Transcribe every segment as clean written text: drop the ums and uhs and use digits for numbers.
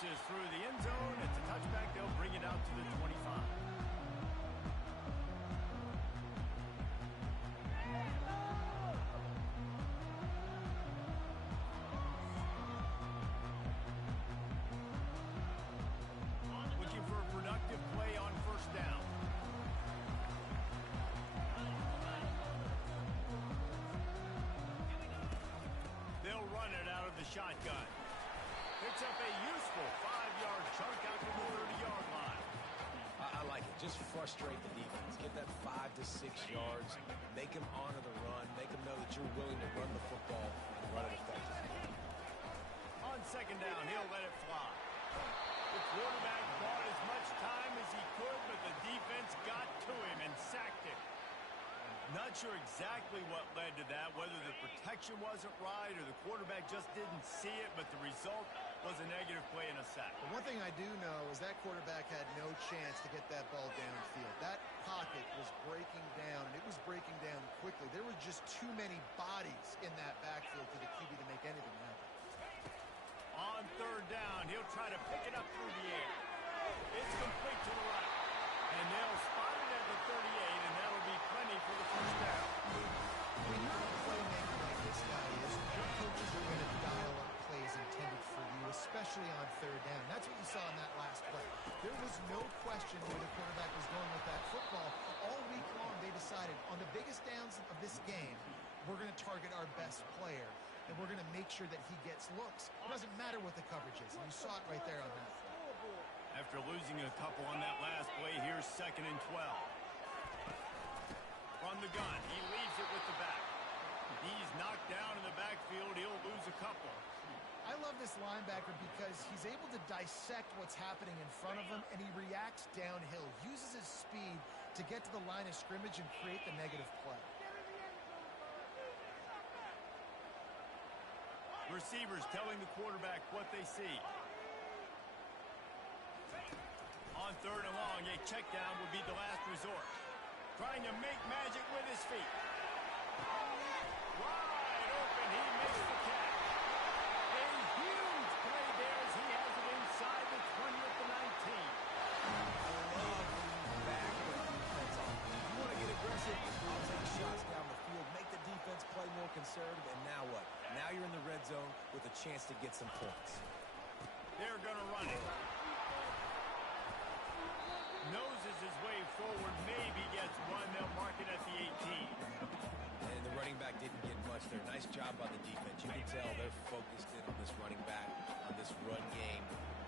bounces through the end zone. It's a touchback. They'll bring it out to the 25. Play on first down. They'll run it out of the shotgun. Picks up a useful 5-yard chunk out to the 30-yard line. I like it. Just frustrate the defense. Get that 5 to 6 yards. Make them honor the run. Make them know that you're willing to run the football and run it effectively. On second down, he'll let it fly. The quarterback bought as much time as he could, but the defense got to him and sacked him. Not sure exactly what led to that, whether the protection wasn't right or the quarterback just didn't see it, but the result was a negative play and a sack. The one thing I do know is that quarterback had no chance to get that ball downfield. That pocket was breaking down, and it was breaking down quickly. There were just too many bodies in that backfield for the QB to make anything happen. On third down, he'll try to pick it up through the air. It's complete to the right. And they'll spot it at the 38, and that'll be plenty for the first down. When you're a playmaker like this guy is, your coaches are going to dial up plays intended for you, especially on third down. That's what you saw in that last play. There was no question where the quarterback was going with that football. All week long, they decided on the biggest downs of this game, we're going to target our best player, and we're going to make sure that he gets looks. It doesn't matter what the coverage is, and you saw it right there on that play. After losing a couple on that last play, here's 2nd and 12. From the gun, he leaves it with the back. He's knocked down in the backfield. He'll lose a couple. I love this linebacker because he's able to dissect what's happening in front of him, and he reacts downhill, uses his speed to get to the line of scrimmage and create the negative play. Receivers telling the quarterback what they see. On third and long, a check down would be the last resort. Trying to make magic with his feet. Wide open, he makes the catch. A huge play there as he has it inside the 20 at the 19. I love the back of the defense on. You want to get aggressive? I'll take shots down the field, make the defense play more conservative, and now what? Now you're in the red zone with a chance to get some points. They're going to run it. Noses his way forward, maybe gets one. They'll mark it at the 18. And the running back didn't get much there. Nice job by the defense. You can tell they're focused in on this running back, on this run game,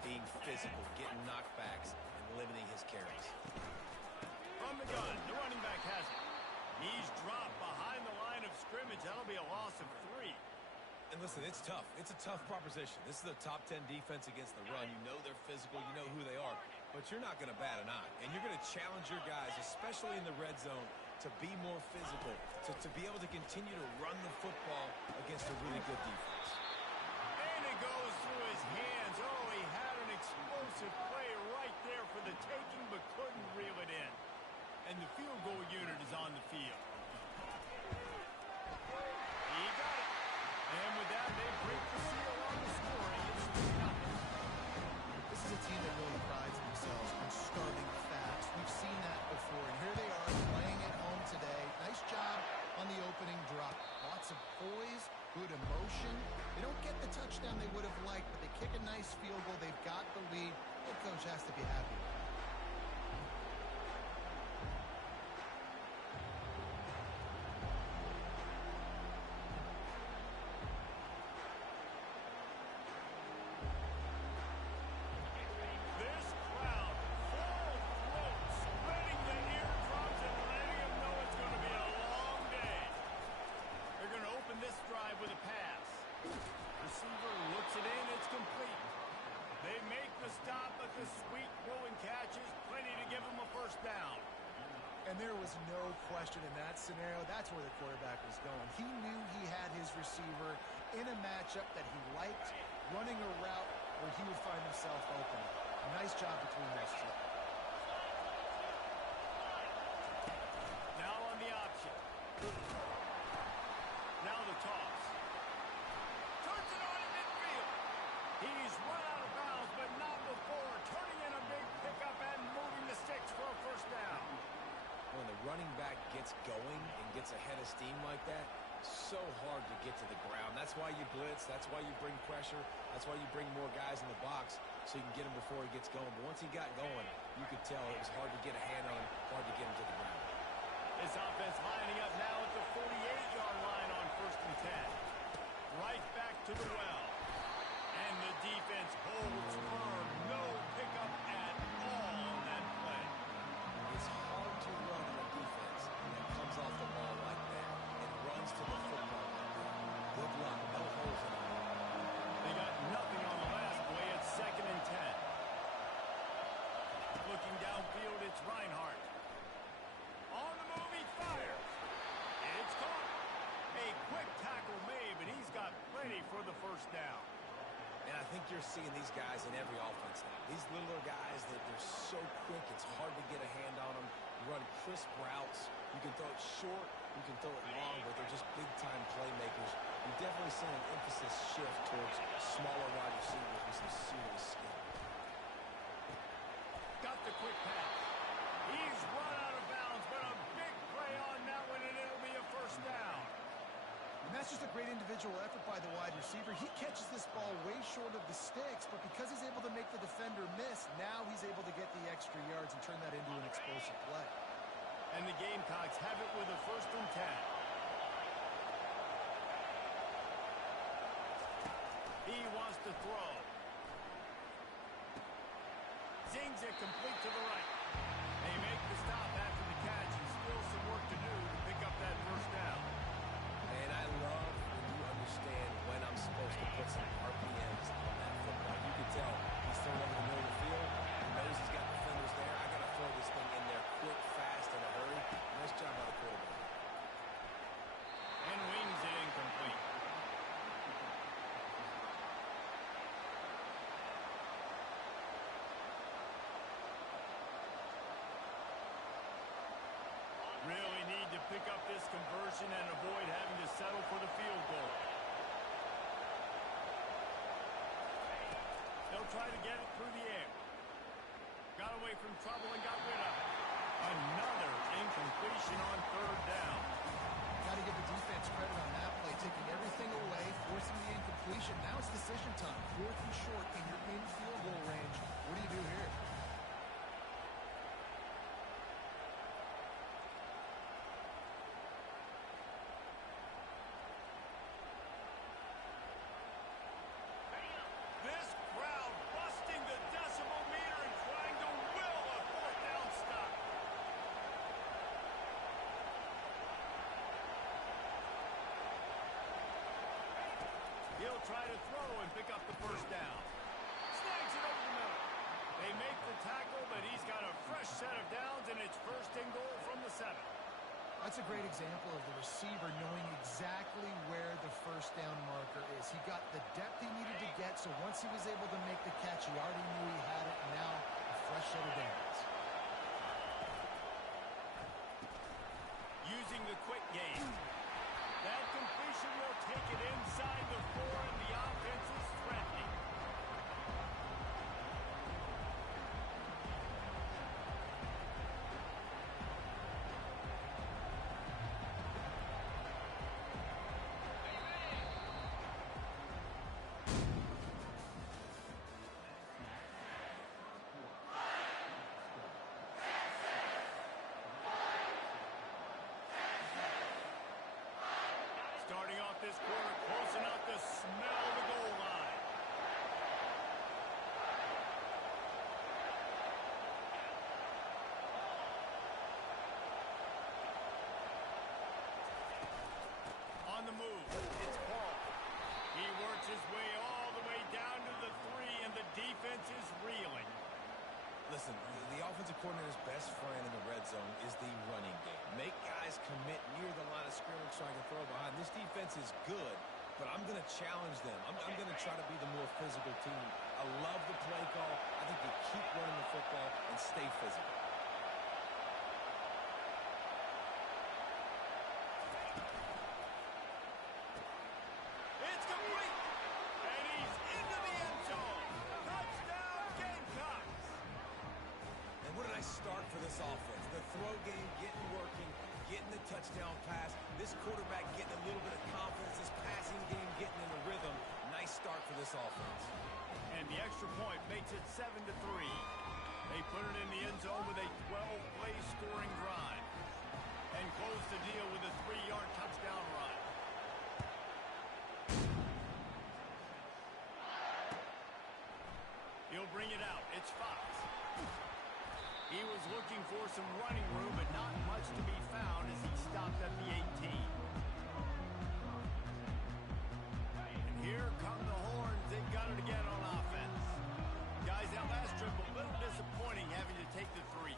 being physical, getting knockbacks, and limiting his carries. From the gun, the running back has it. He's dropped behind the line of scrimmage. That'll be a loss of 3. And listen, it's tough. It's a tough proposition. This is a top 10 defense against the run. You know they're physical. You know who they are. But you're not going to bat an eye. And you're going to challenge your guys, especially in the red zone, to be more physical, to be able to continue to run the football against a really good defense. And it goes through his hands. Oh, he had an explosive play right there for the taking, but couldn't reel it in. And the field goal unit is on the field. He got it. And with that, they break the seal on the scoring. It's 3-0. This is a team that really prides themselves on starting fast. We've seen that before, and here they are playing at home today. Nice job on the opening drop. Lots of poise, good emotion. They don't get the touchdown they would have liked, but they kick a nice field goal. They've got the lead. The coach has to be happy. With a pass. Receiver looks it in. It's complete. They make the stop, but the sweet throwing catch is plenty to give them a first down. And there was no question in that scenario. That's where the quarterback was going. He knew he had his receiver in a matchup that he liked, running a route where he would find himself open. Nice job between those two. Now on the option. Now the toss. Turns it on in midfield. He's run out of bounds, but not gets going and gets ahead of steam like that, so hard to get to the ground. That's why you blitz. That's why you bring pressure. That's why you bring more guys in the box so you can get him before he gets going. But once he got going, you could tell it was hard to get a hand on him, hard to get him to the ground. This offense lining up now at the 48-yard line on 1st and 10. Right back to the well. And the defense holds firm. No pickup at all on that play. It's hard to run in a defense that comes off the ball like that and runs to the football like that. Good luck. No holes in it. They got nothing on the last play. It's 2nd and 10. Looking downfield, it's Reinhardt. On the move, he fires. It's caught. A quick tackle made, but he's got plenty for the 1st down. And I think you're seeing these guys in every offense now. These littler guys, they're so quick, it's hard to get a hand on them. Run crisp routes. You can throw it short, you can throw it long, but they're just big-time playmakers. You've definitely seen an emphasis shift towards smaller wide receivers with some serious skill. Got the quick pass. He's run out of bounds, but a big play on that one, and it'll be a 1st down. And that's just a great individual effort by the wide receiver. He catches this ball way short of the sticks, but because he's able to make the defender miss, now he's able to get the extra yards and turn that into an explosive play. And the Gamecocks have it with a 1st and 10. He wants to throw. Zings it complete to the right. They make the stop after the catch, and still some work to do to pick up that 1st down. And I love when you understand when I'm supposed to put some RPMs on that football. You can tell he's throwing over the middle of the field. He knows he's got defenders there. I got to throw this thing in there quick, fast, in a hurry. Nice job by the quarterback. And wings it incomplete. Really need to pick up this conversion and avoid having to settle for the field goal. They'll try to get it through the air. Got away from trouble and got rid of it. Another incompletion on 3rd down. Got to give the defense credit on that play, taking everything away, forcing the incompletion. Now it's decision time. 4th and short, and you're in field goal range. What do you do here? This crowd busting the decimal meter and trying to will a 4th down stop. He'll try to throw and pick up the 1st down. Snags it over the middle. They make the tackle, but he's got a fresh set of downs, and it's 1st and goal from the 7. That's a great example of the receiver knowing exactly where the 1st down marker is. He got the depth he needed to get, so once he was able to make the catch, he already knew he had it. Now, a fresh set of downs. Using the quick game. That completion will take it inside the 4, and the offense is threatening. Starting off this quarter, close enough to smell the goal line. On the move, it's Paul. He works his way all the way down to the 3, and the defense is reeling. Listen, the offensive coordinator's best friend in the red zone is the running game. Make guys commit near the line of scrimmage so I can throw behind. This defense is good, but I'm going to challenge them. I'm going to try to be the more physical team. I love the play call. I think you keep running the football and stay physical. It's complete, and he's into the end zone. Touchdown, Gamecocks. And what a nice start for this offense. The throw game getting working, getting the This quarterback getting a little bit of confidence, this passing game getting in the rhythm. Nice start for this offense. And the extra point makes it 7-3. They put it in the end zone with a 12-play scoring drive and close the deal with a 3-yard touchdown run. He'll bring it out. It's Fox. He was looking for some running room, but not much to be found as he stopped at the 18. And here come the horns. They've got it again on offense. Guys, that last trip a little disappointing having to take the 3.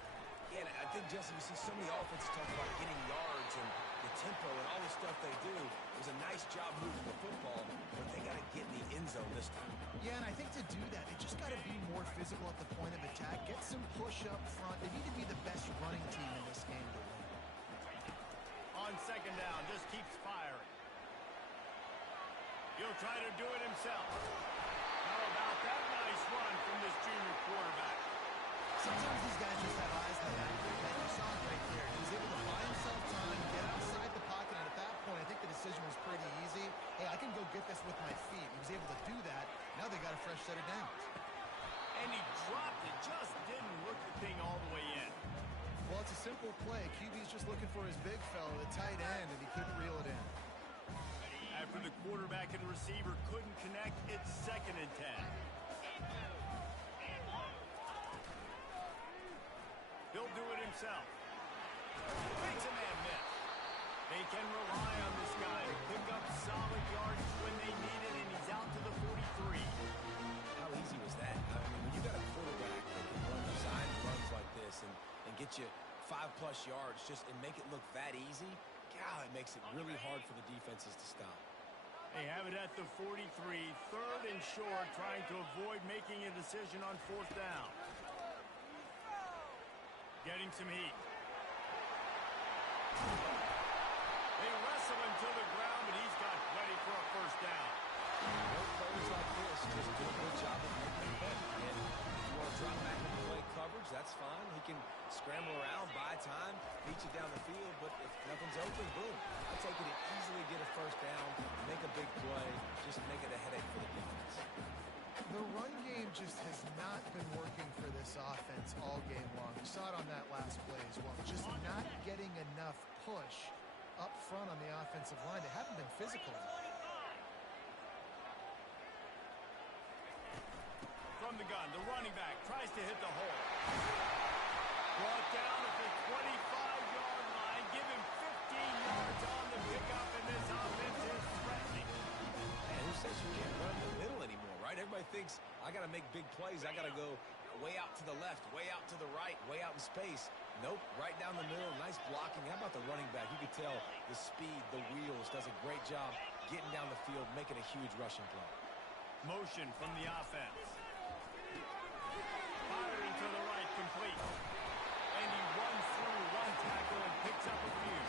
Yeah, I think, Jesse, you see so many offenses talk about getting yards and the tempo and all the stuff they do. It was a nice job moving the football, but they got to get in the end zone this time. Yeah, and I think to do that, they just got to be more physical at the point of attack, get some push up front. They need to be the best running team in this game to win. On second down, just keeps firing. He'll try to do it himself. How about that nice run from this junior quarterback? Sometimes these guys just have eyes in the back of their head. You saw it right there. He was able to buy himself time, get outside the pocket, and at that point, I think the decision was pretty easy. Hey, I can go get this with my feet. He was able to do that. Now they got a fresh set of downs. And he dropped it, just didn't work the thing all the way in. Well, it's a simple play. QB's just looking for his big fella, the tight end, and he couldn't reel it in. After the quarterback and receiver couldn't connect, it's 2nd and 10. He'll do it himself. Makes a man miss. They can rely on this guy to pick up solid yards when they need it, and he's out to the 43. How easy was that? I mean, when you got a quarterback that can run design runs like this and get you 5+ yards just and make it look that easy, God, it makes it really hard for the defenses to stop. They have it at the 43, 3rd and short, trying to avoid making a decision on 4th down. Getting some heat. They wrestle him to the ground, but he's got plenty for a 1st down. Great players like this just do a good job of making a play. And if you want to drop back into play coverage, that's fine. He can scramble around, buy time, beat you down the field, but if nothing's open, boom. I take it and easily get a 1st down, make a big play, just make it a headache for the defense. The run game just has not been working for this offense all game long. You saw it on that last play as well. Just not getting enough push up front on the offensive line. They haven't been physical. From the gun, the running back tries to hit the hole. Brought down at the 25-yard line. Give him 15 yards on the pickup, and this offense is threatening. Man, who says you can't run the middle anymore, right? Everybody thinks, I got to make big plays. I got to go way out to the left, way out to the right, way out in space. Nope, right down the middle, nice blocking. How about the running back? You can tell the speed, the wheels, does a great job getting down the field, making a huge rushing play. Motion from the offense. Firing to the right, complete. And he runs through one tackle and picks up a few.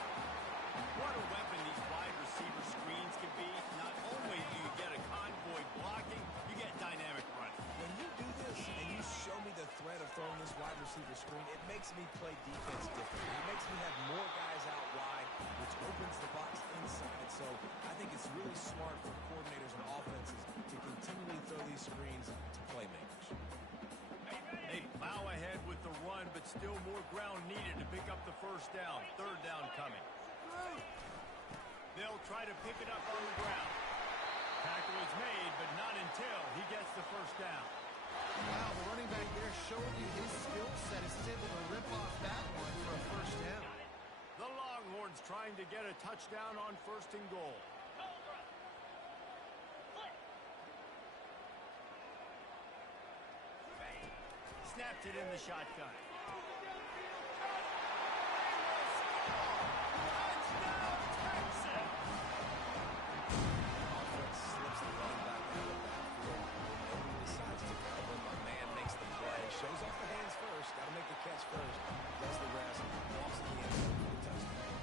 What a weapon these wide receiver screens can be. Not only do you get a convoy blocking, you get dynamic running. When you do this and you show me the threat of throwing this wide receiver screen, it makes me play defense differently. It makes me have more guys out wide, which opens the box inside. So I think it's really smart for coordinators and offenses to continually throw these screens to playmakers. They plow ahead with the run, but still more ground needed to pick up the 1st down. 3rd down coming. They'll try to pick it up on the ground. Tackle is made, but not until he gets the 1st down. Wow, the running back there showing you his skill set is able to rip off that one for a 1st down. The Longhorns trying to get a touchdown on 1st and goal. Snapped it in the shotgun. Touchdown, Texas! Offense slips the running back out of the backfield. Nobody decides to cover. My man makes the play. Shows off the hands first. Got to make the catch first. Does the rest. Walks in the end zone for the touchdown.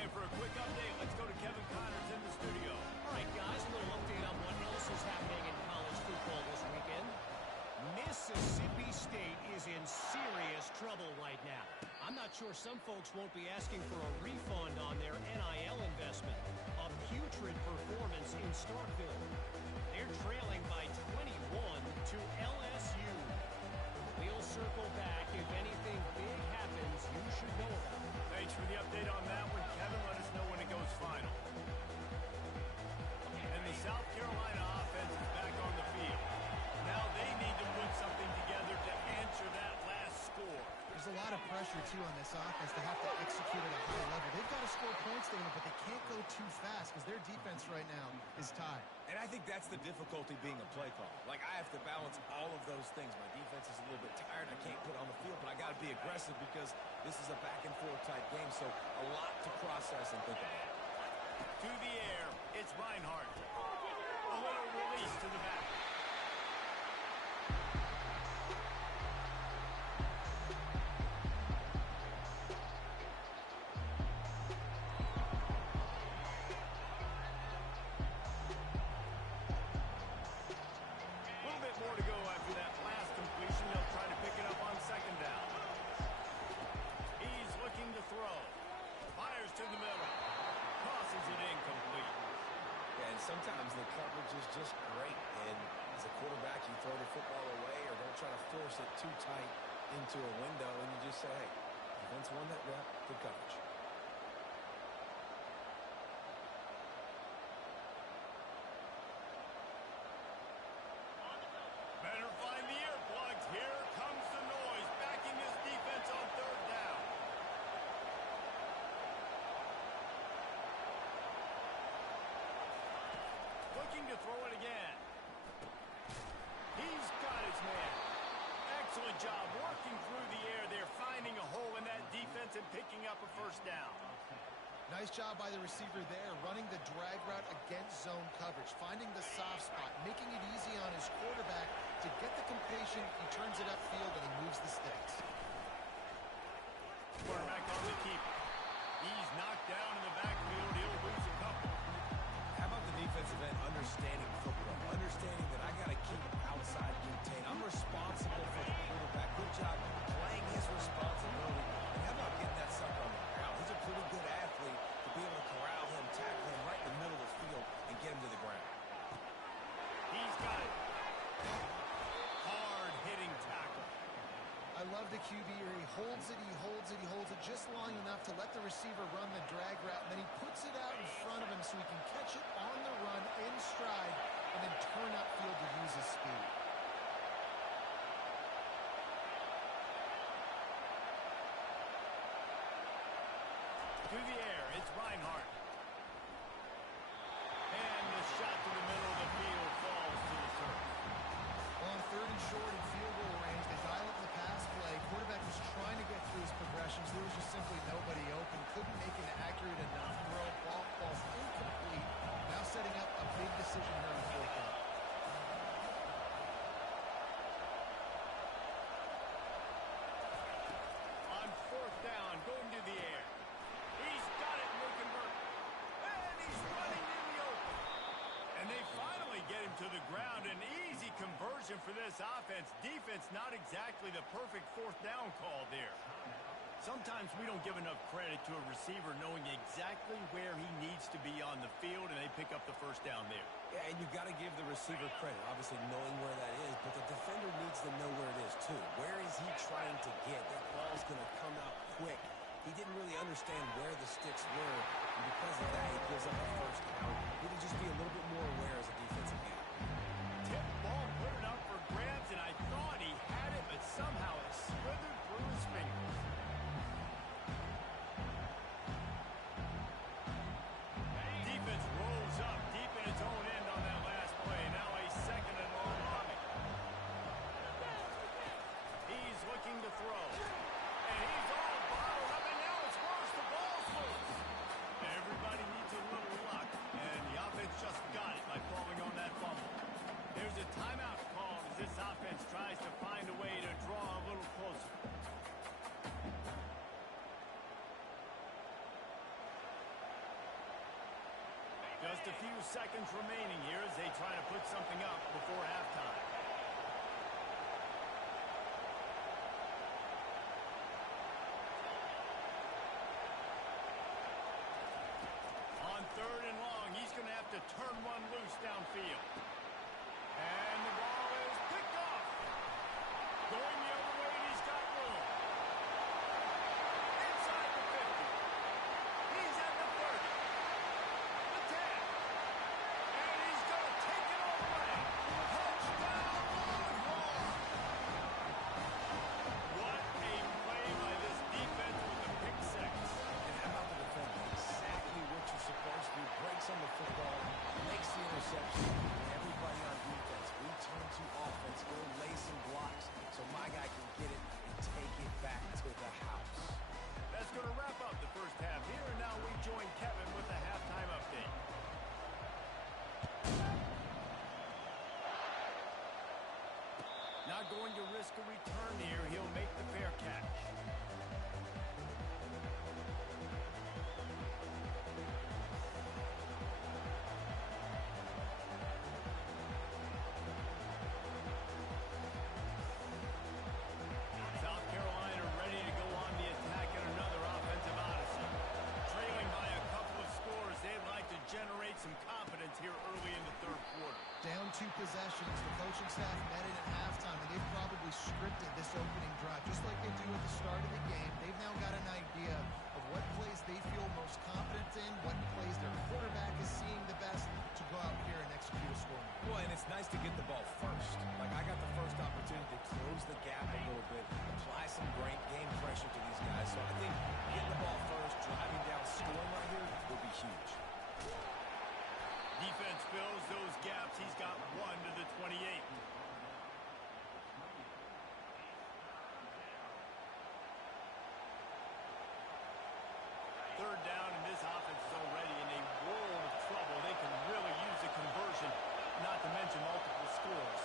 And for a quick update, let's go to Kevin Connors in the studio. All right, guys, a little update on what else is happening in college football this weekend. Mississippi State is in serious trouble right now. I'm not not sure some folks won't be asking for a refund on their NIL investment. A putrid performance in Starkville. They're trailing by 21 to LSU. We'll circle back. If anything big happens, you should know about it. Thanks for the update on that one, Kevin. Let us know when it goes final. And the South Carolina offense is back on the field. Now they need to put something together to answer that last score. There's a lot of pressure, too, on this offense to have to execute at a high level. They've got to score points, David, but they can't go too fast because their defense right now is tied. And I think that's the difficulty being a play call. Like, I have to balance all of those things. My defense is a little bit tired. I can't put on the field, but I got to be aggressive because this is a back-and-forth type game, so a lot to process and think about. To the air, it's Reinhardt. A little release to the back. More to go after that last completion. They'll try to pick it up on second down. He's looking to throw. Fires to the middle. Tosses it incomplete. Yeah, and sometimes the coverage is just great. And as a quarterback, you throw the football away or don't try to force it too tight into a window, and you just say, hey, defense won that rep, good coverage. Better find the earplugs. Here comes the noise, backing this defense on third down. Looking to throw it again. He's got his man. Excellent job working through the air there, finding a hole in that defense and picking up a first down. Nice job by the receiver there, running the drag route against zone coverage, finding the soft spot, making it easy on his quarterback to get the completion. He turns it upfield and he moves the sticks. Quarterback on the keeper. He's knocked down in the backfield. He'll lose a couple. How about the defensive end understanding football, understanding that I got to keep outside contain. I'm responsible for the quarterback. Good job playing his responsibility. And how about getting that sucker on the ground? He's a pretty good athlete to be able to corral him, tackle him right in the middle of the field, and get him to the ground. He's got it. Hard-hitting tackle. I love the QB here. He holds it, he holds it, he holds it just long enough to let the receiver run the drag route, and then he puts it out in front of him so he can catch it on the run in stride and then turn upfield to use his speed. To the air, it's Reinhardt. And the shot to the middle of the field falls to the turf. On third and short in field goal range, they dial up the pass play. Quarterback was trying to get through his progressions. There was just simply nobody open. Couldn't make an accurate enough throw. Ball falls incomplete. Now setting up a big decision here on fourth down. On fourth down, going to the air. He's got it, Wilkenberg. And he's running in the open. And they finally get him to the ground. An easy conversion for this offense. Defense not exactly the perfect fourth down call there. Sometimes we don't give enough credit to a receiver knowing exactly where he needs to be on the field, and they pick up the first down there. Yeah, and you've got to give the receiver credit, obviously knowing where that is, but the defender needs to know where it is too. Where is he trying to get? That ball's going to come out quick. He didn't really understand where the sticks were, and because of that, he gives up the first down. He need to just be a little bit more aware as a defensive guy. Tip ball, put it up for grabs, and I thought he had it, but somehow it slithered through his fingers. Defense rolls up deep in its own end on that last play. Now a second and long coming. He's looking to throw. And he's all bottled up, and now it's worse. The ball's loose. Everybody needs a little luck, and the offense just got it by falling on that fumble. There's a timeout called as this offense tries to find a way to draw a little closer. Just a few seconds remaining here as they try to put something up before halftime. to turn one loose downfield. And the ball is picked off. Going the other way, and he's got room. Inside the 50. He's at the 30. The 10. And he's going to take it all the way. Touchdown, Longhorn! What a play by this defense with the pick six. And how about the defender? Exactly what you're supposed to do. Breaks on the football, makes the interception. Everybody on defense, we turn to offense, go lay some blocks so my guy can get it and take it back to the house. That's going to wrap up the first half here, and now we join Kevin with the halftime update. Not going to risk a return here. He'll make the fair catch. South Carolina ready to go on the attack in another offensive odyssey. Trailing by a couple of scores, they'd like to generate some confidence here early in the third quarter. Down 2 possessions. The coaching staff met it at halftime, and they've probably scripted this opening drive just like they do at the start of the game. They've now got an idea of what plays they feel most confident in, what plays their quarterback is seeing the best to go out here and execute a score. Well, and it's nice to get the ball first. Like, I got the first opportunity to close the gap a little bit, apply some great game pressure to these guys. So I think getting the ball first, driving down, scoring right here will be huge. Defense fills those gaps. He's got 1 to the 28. Third down, and this offense is already in a world of trouble. They can really use a conversion, not to mention multiple scores.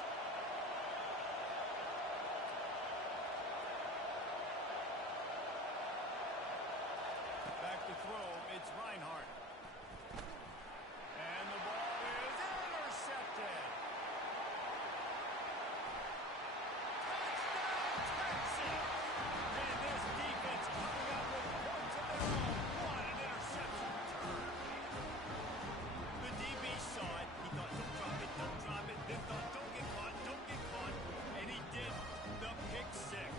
Back to throw, it's Reinhardt. And the ball is intercepted. Touchdown, Texas! And this defense coming up with points of their own. What an interception return. The DB saw it. He thought, don't drop it, don't drop it. Then thought, don't get caught, don't get caught. And he did the pick six.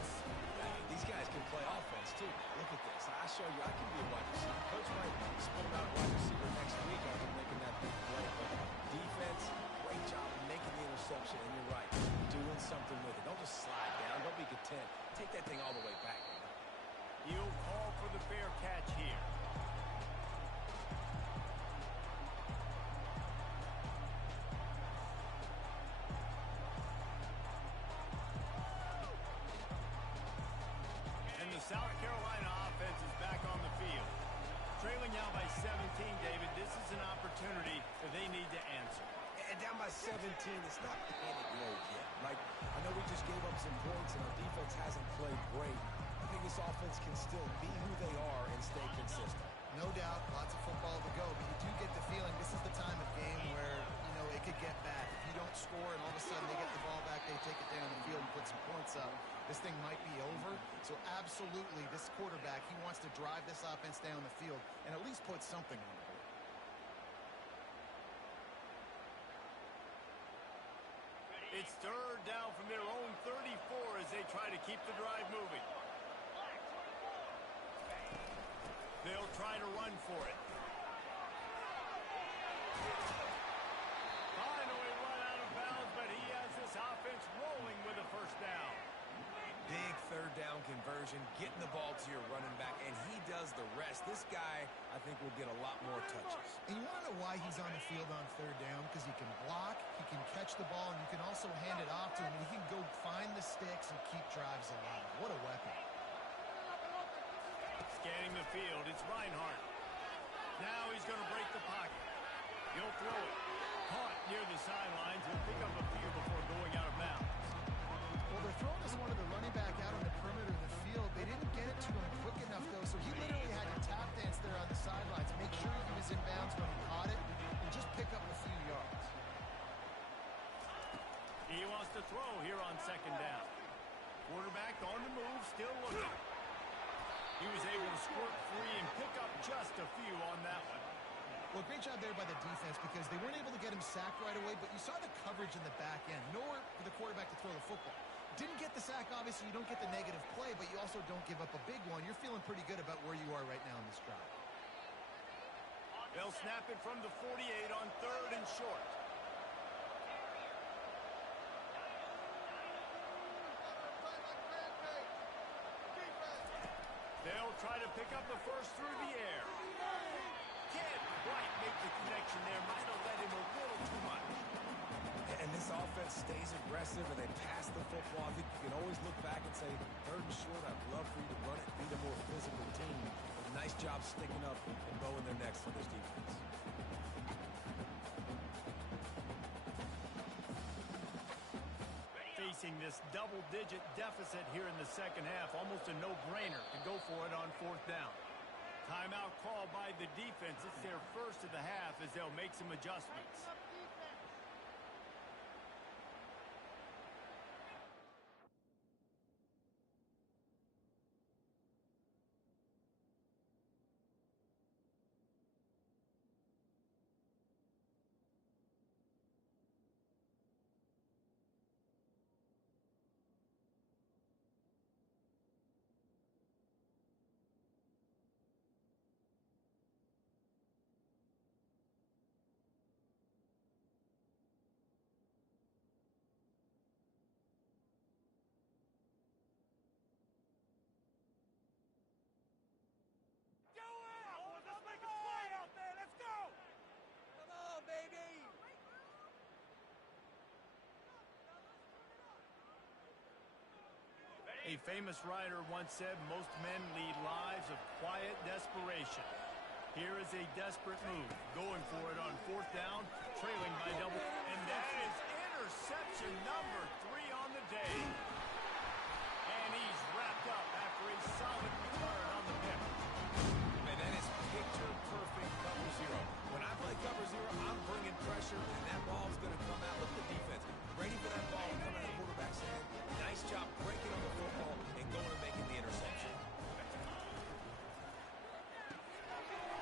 These guys can play offense, too. Look at this. I show you, I can be a wide receiver. Coach might split him out a wide receiver next week after making that big play. But defense, great job of making the interception. And you're right, doing something with it. Don't just slide down. Don't be content. Take that thing all the way back. He'll call for the fair catch here. And the South Carolina offense is back on the field. Trailing now by 17, David. This is an opportunity that they need to answer. And down by 17, it's not panic mode yet. Like, I know we just gave up some points and our defense hasn't played great. I think this offense can still be who they are and stay consistent. No doubt, lots of football to go, but you do get the feeling this is the time of game where, you know, it could get bad. If you don't score and all of a sudden they get the ball back, they take it down the field and put some points up, this thing might be over. So absolutely, this quarterback, he wants to drive this offense down the field and at least put something on the board. It's third down from their own 34 as they try to keep the drive moving. They'll try to run for it. Finally run out of bounds, but he has this offense rolling with a first down. Big third down conversion, getting the ball to your running back, and he does the rest. This guy, I think, will get a lot more touches. And you want to know why he's on the field on third down? Because he can block, he can catch the ball, and you can also hand it off to him. He can go find the sticks and keep drives alive. What a weapon. Scanning the field, it's Reinhardt. Now he's going to break the pocket. He'll throw it. Caught near the sidelines. He'll pick up a few before going out of bounds. Well, they're throwing this one to the running back out on the perimeter of the field. They didn't get it to him quick enough, though, so he literally had to tap dance there on the sidelines, make sure he was in bounds when he caught it, and just pick up a few yards. He wants to throw here on second down. Quarterback on the move, still looking. He was able to squirt free and pick up just a few on that one. Well, great job there by the defense because they weren't able to get him sacked right away, but you saw the coverage in the back end. Nowhere for the quarterback to throw the football. Didn't get the sack, obviously. You don't get the negative play, but you also don't give up a big one. You're feeling pretty good about where you are right now in this drive. They'll snap it from the 48 on 3rd and short. They'll try to pick up the first through the air. Can't quite make the connection there. Might have let him a little too much. And this offense stays aggressive and they pass the football. I think you can always look back and say, 3rd and short, I'd love for you to run it, beat a more physical team. But a nice job sticking up and bowing their necks for this defense. Facing this double-digit deficit here in the second half, almost a no-brainer to go for it on 4th down. Timeout call by the defense. It's their first of the half as they'll make some adjustments. A famous writer once said most men lead lives of quiet desperation. Here is a desperate move, going for it on 4th down, trailing by double. And that is interception number 3 on the day. And he's wrapped up after a solid return on the pick. And that is picture-perfect cover 0. When I play cover 0, I'm bringing pressure, and that ball's going to come out. Look at the defense. Ready for that ball to come out of the quarterback's hand. Nice job breaking on the football and going and making the interception.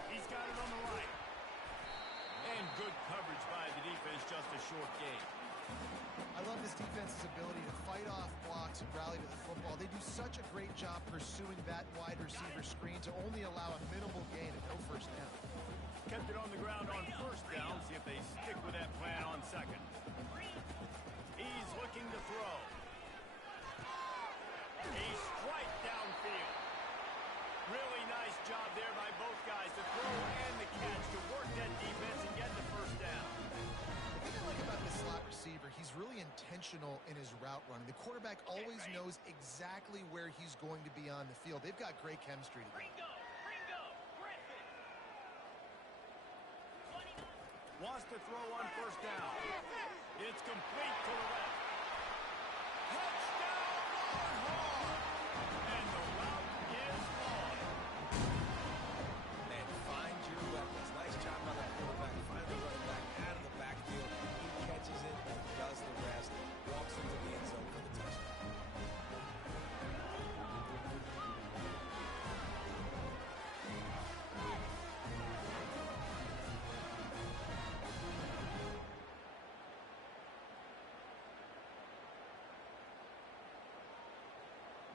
He's got it on the right. And good coverage by the defense, just a short gain. I love this defense's ability to fight off blocks and rally to the football. They do such a great job pursuing that wide receiver screen to only allow a minimal gain and no first down. Kept it on the ground on 1st down. See if they stick with that plan on 2nd. He's looking to throw. A strike downfield. Really nice job there by both guys, the throw and the catch, to work that defense and get the first down. The thing I like about this slot receiver, he's really intentional in his route running. The quarterback always knows exactly where he's going to be on the field. They've got great chemistry together. Wants to throw on 1st down. It's complete to the left. Touchdown, Barnhart! And the route is on. And find your weapons. Nice job by the quarterback. Find the running back out of the backfield. He catches it and does the rest. Walks into the end zone for the touchdown.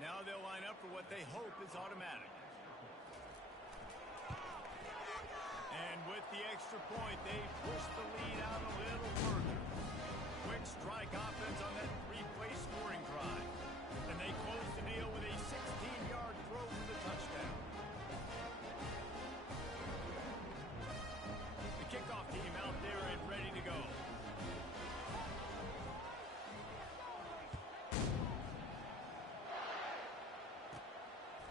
Now they'll line up for what they hope is automatic. And with the extra point, they push the lead out a little further. Quick strike offense on that 3-play scoring drive. And they close the deal with a 16-yard throw for the touchdown. The kickoff team out there and ready to go.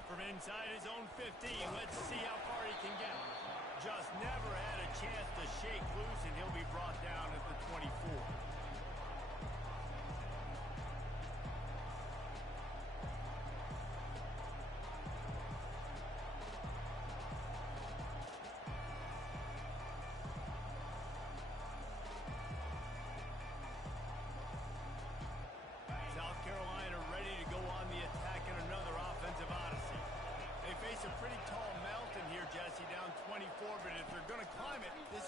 From inside his own 15, let's see how far he can get. Just never had a chance to shake loose, and he'll be brought down at the 24. South Carolina ready to go on the attack in another offensive odyssey. They face a pretty tall mountain here, Jesse, down 24, but if they're going to climb it, this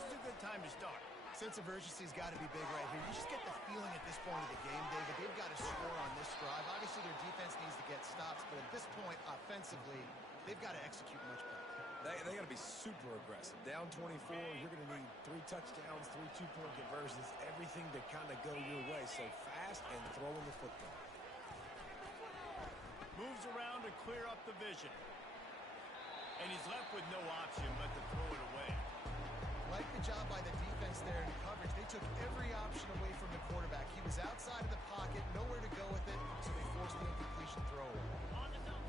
sense of urgency's got to be big right here. You just get the feeling at this point of the game, David, they've got to score on this drive. Obviously, their defense needs to get stops, but at this point, offensively, they've got to execute much better. They got to be super aggressive. Down 24, you're going to need 3 touchdowns, 3 two-point conversions, everything to kind of go your way. So fast and throwing the football. Moves around to clear up the vision. And he's left with no option but to throw it away. Like the job by the defense there in coverage. They took every option away from the quarterback. He was outside of the pocket, nowhere to go with it, so they forced the incompletion throw.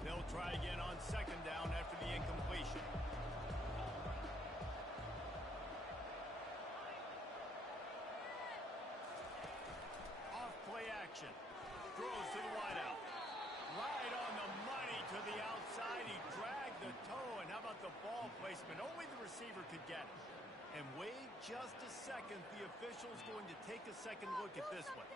They'll try again on second down after the incompletion. Off play action. Throws to the wideout. Right on the money to the outside. He dragged the toe, and how about the ball placement? Only the receiver could get it. And wait just a second. The official's going to take a second look at this one.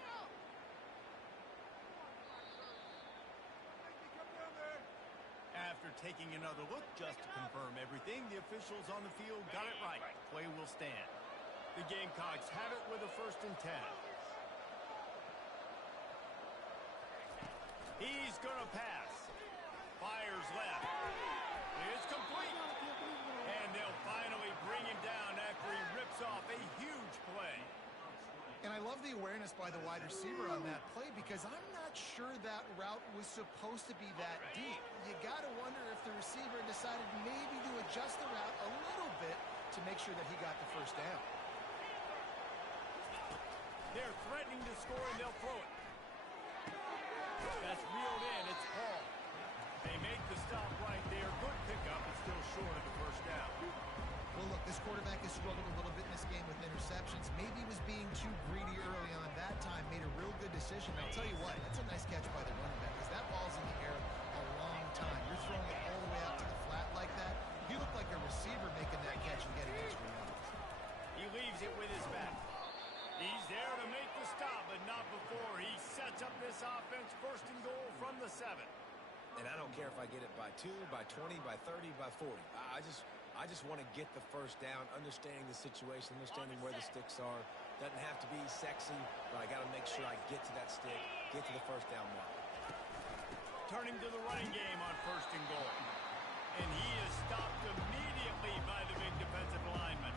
After taking another look just to confirm everything, the officials on the field got it right. Play will stand. The Gamecocks have it with a 1st and 10. He's going to pass. Fires left. It's complete. And they'll finally bring him down after he rips off a huge play. And I love the awareness by the wide receiver on that play because I'm not sure that route was supposed to be that deep. You got to wonder if the receiver decided maybe to adjust the route a little bit to make sure that he got the 1st down. They're threatening to score, and they'll throw it. That's reeled in. It's Paul. They make the stop right there. Good pickup, but still short of the 1st down. Well, look, this quarterback has struggled a little bit in this game with interceptions. Maybe he was being too greedy early on that time, made a real good decision. I'll tell you what, that's a nice catch by the running back because that ball's in the air a long time. You're throwing it all the way out to the flat like that. You look like a receiver making that catch and getting extra yards. He leaves it with his back. He's there to make the stop, but not before he sets up this offense 1st and goal from the 7. And I don't care if I get it by 2, by 20, by 30, by 40. I just want to get the 1st down, understanding the situation, understanding where the sticks are. Doesn't have to be sexy, but I got to make sure I get to that stick, get to the 1st down mark. Turning to the running game on 1st and goal. And he is stopped immediately by the big defensive lineman.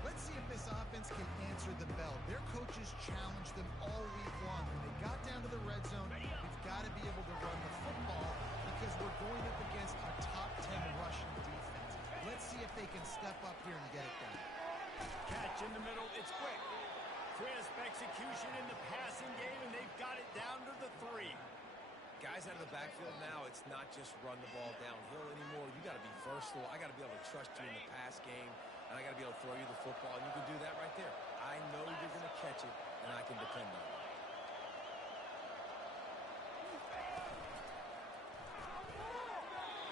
Let's see if this offense can answer the bell. Their coaches challenged them all week long. When they got down to the red zone, we've got to be able to run the football because we're going up against a top 10 rushing defense. Let's see if they can step up here and get it done. Catch in the middle. It's quick. Crisp execution in the passing game, and they've got it down to the 3. Guys out of the backfield now, it's not just run the ball downhill anymore. You got to be versatile. I got to be able to trust you in the pass game, and I got to be able to throw you the football, and you can do that right there. I know you're going to catch it, and I can depend on it.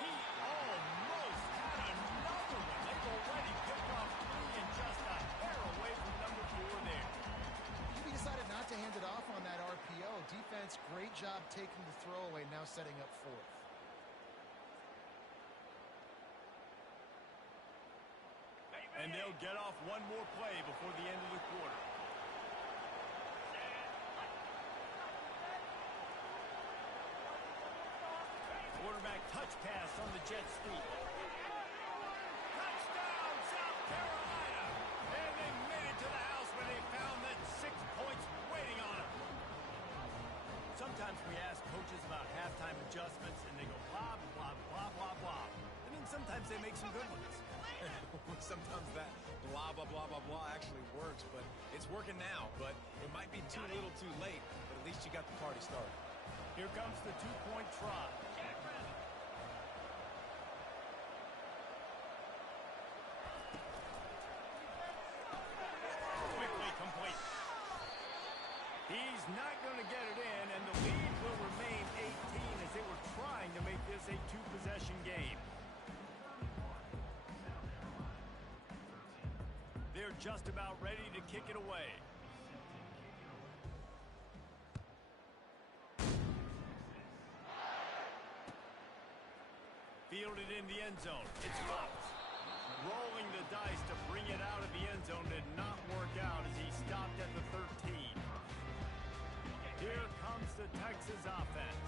He almost had another one. They've already picked off 3 and just a hair away from number 4 there. He decided not to hand it off on that RPO. Defense, great job taking the throwaway, now setting up 4th. And they'll get off one more play before the end of the quarter. Quarterback touch pass on the jet sweep. Touchdown, South Carolina! And they made it to the house when they found that 6 points waiting on them. Sometimes we ask coaches about halftime adjustments, and they go blah, blah, blah, blah, blah. And then sometimes they make some good ones. Sometimes that blah, blah, blah, blah, blah actually works, but it's working now. But it might be too little too late, but at least you got the party started. Here comes the 2-point try. Quickly complete. He's not going to get it in, and the lead will remain 18 as they were trying to make this a 2-possession game. They're just about ready to kick it away. Fielded in the end zone. It's blocked. rolling the dice to bring it out of the end zone did not work out as he stopped at the 13. Here comes the Texas offense.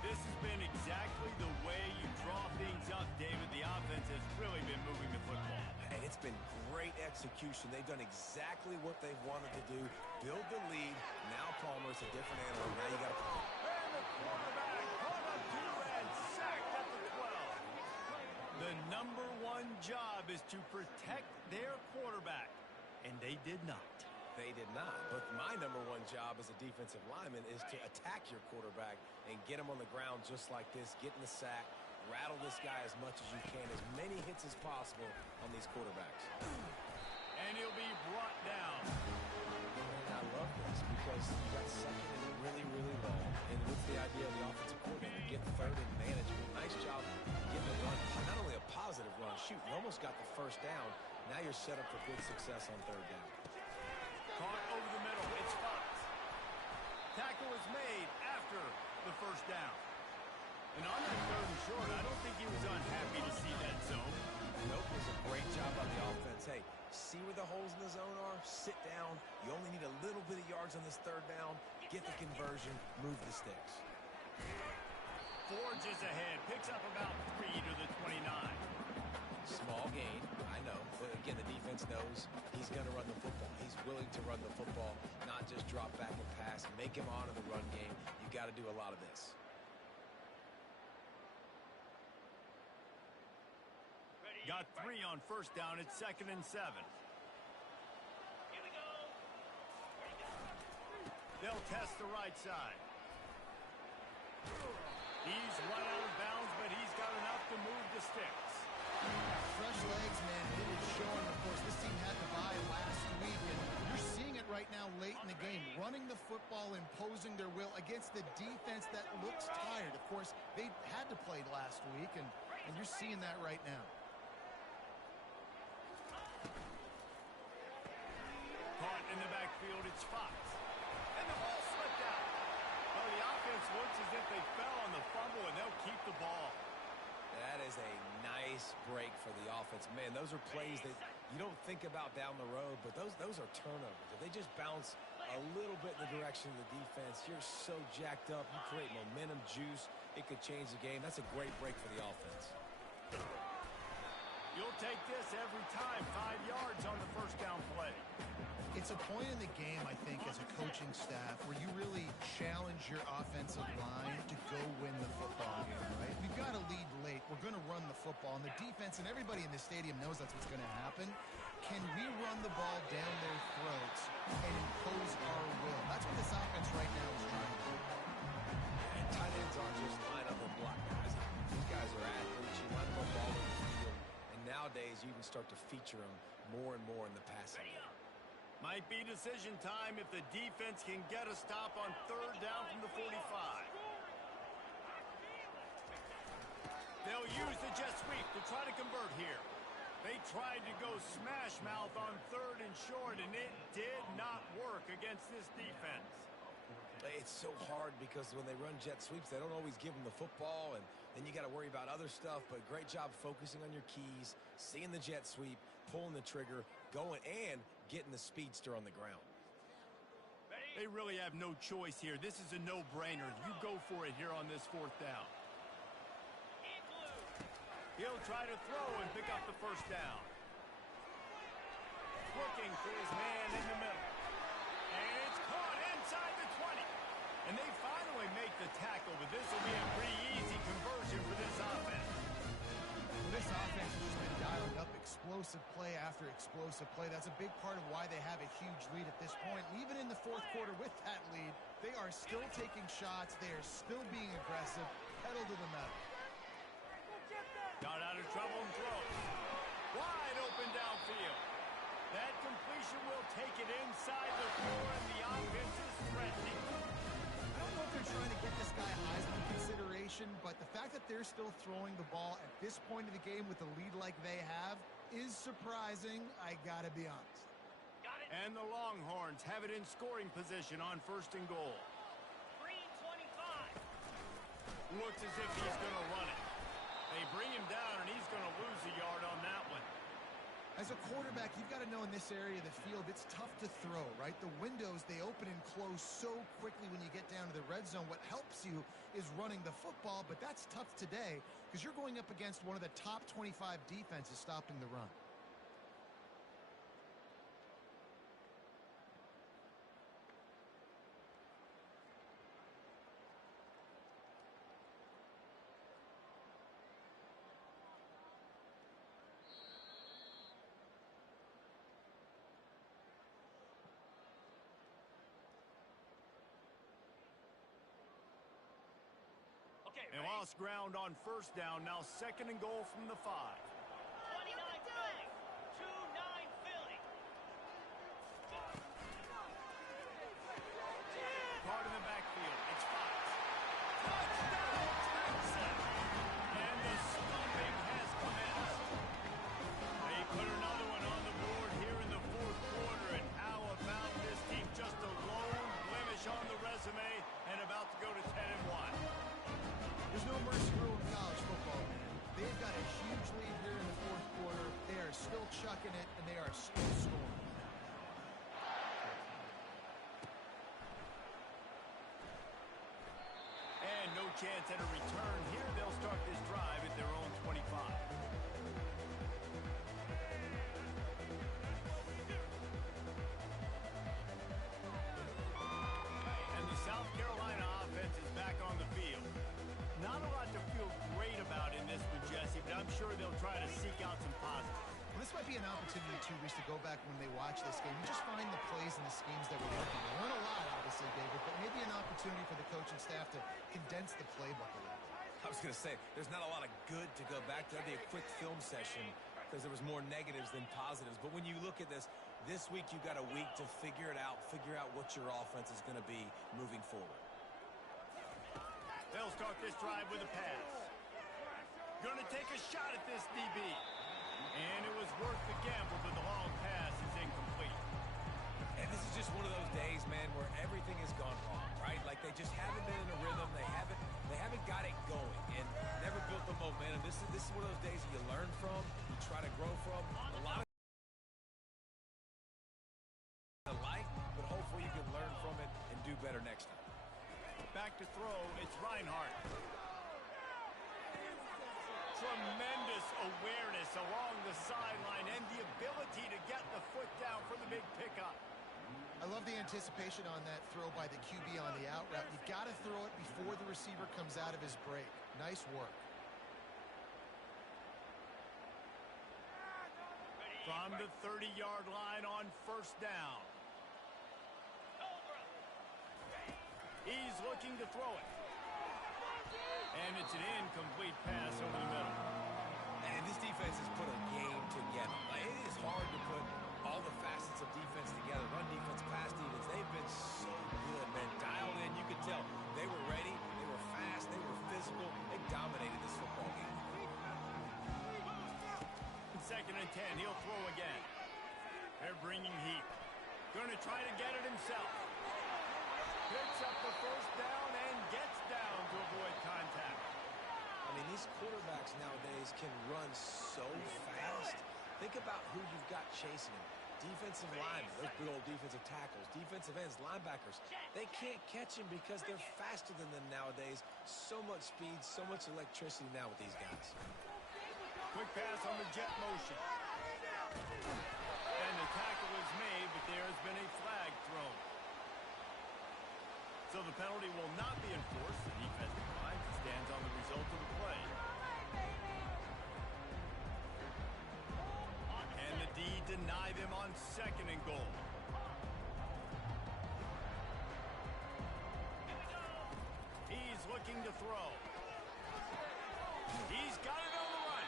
This has been exactly the way you draw things up, David. The offense has really been moving the football. And it's been great execution. They've done exactly what they wanted to do. Build the lead. Now Palmer's a different animal. Now you got to play. And the quarterback caught up to and sacked at the 12. The number one job is to protect their quarterback, and they did not. They did not. But my number one job as a defensive lineman is to attack your quarterback and get him on the ground just like this, get in the sack, rattle this guy as much as you can, as many hits as possible on these quarterbacks. And he'll be brought down. And I love this because you got second and really, really long. And what's the idea of the offensive coordinator? Get third in management. Nice job getting a run. Not only a positive run, shoot, you almost got the first down. Now you're set up for good success on third down. Caught over the middle. It's Fox. Tackle is made after the first down. And on that third and short, I don't think he was unhappy to see that zone. Nope, it was a great job on the offense. Hey, see where the holes in the zone are? Sit down. You only need a little bit of yards on this third down. Get the conversion. Move the sticks. Forges ahead. Picks up about 3 to the 29. Small gain, I know. But again, the defense knows he's going to run the football. He's willing to run the football, not just drop back and pass. Make him honor the run game. You got to do a lot of this. Got 3 on first down. It's 2nd and 7. Here we go. They'll test the right side. He's run out of bounds, but he's got enough to move the sticks. Fresh legs, man. It is showing. Of course, this team had the bye last week, and you're seeing it right now late in the game. Running the football, imposing their will against the defense that looks tired. Of course, they had to play last week, and you're seeing that right now. Caught in the backfield, it's Fox. And the ball slipped out. Well, the offense looks as if they fell on the fumble, and they'll keep the ball. That is a nice break for the offense. Man, those are plays that you don't think about down the road, but those are turnovers. If they just bounce a little bit in the direction of the defense, you're so jacked up. You create momentum, juice. It could change the game. That's a great break for the offense. You'll take this every time. 5 yards on the first down play. It's a point in the game, I think, as a coaching staff, where you really challenge your offensive line to go win the football game, right? We've got to lead late. We're going to run the football, and the defense and everybody in the stadium knows that's what's going to happen. Can we run the ball down their throats and impose our will? That's what this offense right now is trying to do. And tight ends aren't just line up and block guys. These guys are athletes. You line them up all over the field. And nowadays, you can start to feature them more and more in the passing game. Might be decision time if the defense can get a stop on third down from the 45. They'll use the jet sweep to try to convert here. They tried to go smash mouth on third and short, and it did not work against this defense. It's so hard because when they run jet sweeps, they don't always give them the football, and then you got to worry about other stuff. But great job focusing on your keys, seeing the jet sweep, pulling the trigger, going, and getting the speedster on the ground. They really have no choice here. This is a no-brainer. You go for it here on this fourth down. He'll try to throw and pick up the first down. Looking for his man in the middle. And it's caught inside the 20. And they finally make the tackle, but this will be a pretty easy conversion for this offense. Well, this offense has just been dialing up explosive play after explosive play. That's a big part of why they have a huge lead at this point. Even in the fourth quarter with that lead, they are still taking shots. They are still being aggressive, pedal to the metal. Got out of trouble and throws. Wide open downfield. That completion will take it inside the 4, and the offense is threatening. I don't know if they're trying to get this guy Heisman consideration, but the fact that they're still throwing the ball at this point of the game with a lead like they have is surprising, I gotta be honest. And the Longhorns have it in scoring position on first and goal. 3:25. Looks as if he's going to run it. They bring him down, and he's going to lose a yard on that one. As a quarterback, you've got to know in this area of the field, it's tough to throw, right? The windows, they open and close so quickly when you get down to the red zone. What helps you is running the football, but that's tough today because you're going up against one of the top 25 defenses stopping the run. They lost ground on first down. Now 2nd and goal from the 5. 29 Philly. 2-9 Philly. Card in the backfield. It's Fox. Touchdown, Texas! And the stomping has commenced. They put another one on the board here in the 4th quarter. And how about this team? Just a lone blemish on the resume and about to go to 10-1. There's no mercy rule in college football, man. They've got a huge lead here in the 4th quarter. They are still chucking it, and they are still scoring. And no chance at a return here. They'll start this drive at their own 25. And the South Carolina offense is back on the field. Not a lot to feel great about in this one, Jesse, but I'm sure they'll try to seek out some positives. Well, this might be an opportunity, too, Reese, to go back when they watch this game and just find the plays and the schemes that were working. They weren't a lot, obviously, David, but maybe an opportunity for the coaching staff to condense the playbook a little bit. I was going to say, there's not a lot of good to go back to. That'd be a quick film session because there was more negatives than positives. But when you look at this week you've got a week to figure it out, figure out what your offense is going to be moving forward. They'll start this drive with a pass. Gonna take a shot at this DB. And it was worth the gamble, but the long pass is incomplete. And this is just one of those days, man, where everything has gone wrong, right? Like they just haven't been in a rhythm. They haven't got it going and never built the momentum. This is one of those days that you learn from, you try to grow from. A lot of alike, but hopefully you can learn from it and do better next time. Back to throw, it's Reinhardt. Tremendous awareness along the sideline and the ability to get the foot down for the big pickup. I love the anticipation on that throw by the QB on the out route. You've got to throw it before the receiver comes out of his break. Nice work. From the 30-yard line on first down. He's looking to throw it. And it's an incomplete pass over the middle. And this defense has put a game together. Like, it is hard to put all the facets of defense together. Run defense, pass defense. They've been so good, man. Dialed in. You could tell they were ready. They were fast. They were physical. They dominated this football game. 2nd and 10. He'll throw again. They're bringing heat. Going to try to get it himself. Picks up the first down and gets down to avoid contact. I mean, these quarterbacks nowadays can run so fast. Think about who you've got chasing them. Defensive linemen, those big old defensive tackles, defensive ends, linebackers. They can't catch him because they're faster than them nowadays. So much speed, so much electricity now with these guys. Quick pass on the jet motion. And the tackle is made, but there has been a flag thrown. So the penalty will not be enforced. The defensive line stands on the result of the play. And the D deny them on 2nd and goal. He's looking to throw. He's got it on the run.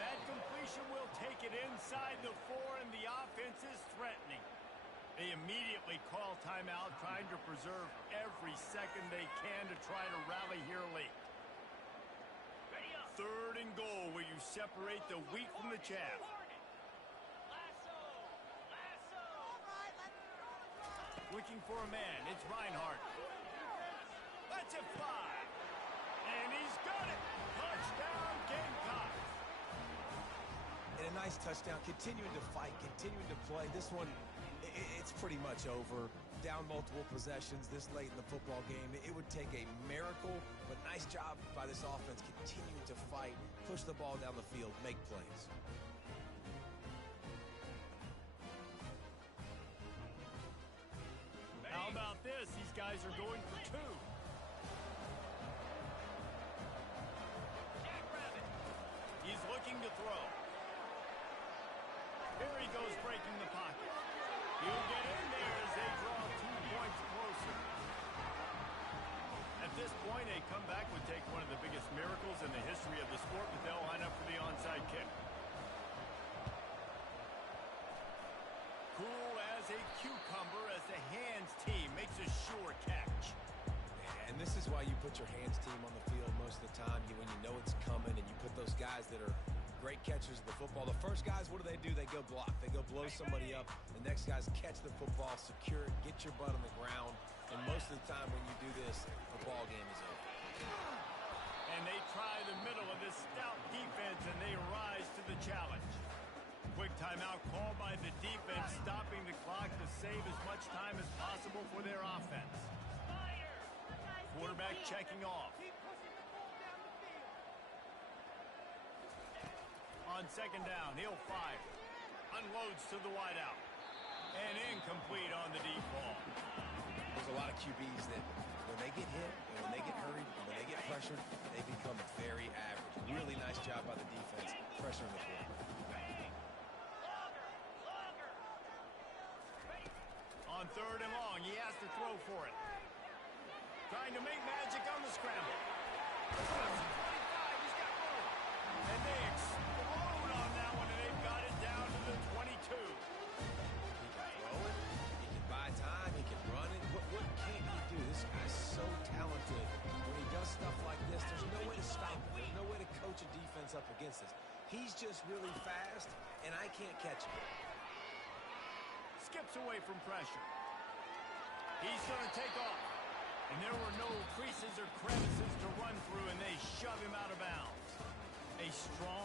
That completion will take it inside the 4, and the offense is threatening. They immediately call timeout, trying to preserve every second they can to try to rally here late. 3rd and goal, where you separate the wheat from the chaff. Looking for a man, it's Reinhardt. Let's it fly. And he's got it. Touchdown, Gamecocks. And a nice touchdown, continuing to fight, continuing to play. This one, it's pretty much over. Down multiple possessions this late in the football game. It would take a miracle, but nice job by this offense continuing to fight, push the ball down the field, make plays. How about this? These guys are going for two. He's looking to throw. Here he goes, breaking the pocket. He'll get in there as they draw 2 points closer. At this point, a comeback would take one of the biggest miracles in the history of the sport, but they'll line up for the onside kick. Cool as a cucumber as the hands team makes a sure catch. And this is why you put your hands team on the field most of the time, when you know it's coming, and you put those guys that are great catchers of the football. The first guys, what do? They go block. They go blow somebody up. The next guys catch the football, secure it, get your butt on the ground. And most of the time when you do this, the ball game is over. And they try the middle of this stout defense, and they rise to the challenge. Quick timeout called by the defense, stopping the clock to save as much time as possible for their offense. Quarterback checking off. On second down, he'll fire. Unloads to the wideout. And incomplete on the deep ball. There's a lot of QBs that when they get hit, and when they get hurried, and when they get pressured, they become very average. Really nice job by the defense, pressuring the quarterback. On third and long, he has to throw for it. Trying to make magic on the scramble. 25, he's got room. And they explode on that one, and they've got it down to the 22. He can throw it, he can buy time, he can run it. What can't he do? This guy's so talented. When he does stuff like this, there's no way to stop him. There's no way to coach a defense up against this. He's just really fast, and I can't catch him. Skips away from pressure. He's going to take off. And there were no creases or crevices to run through, and they shove him out of bounds. A strong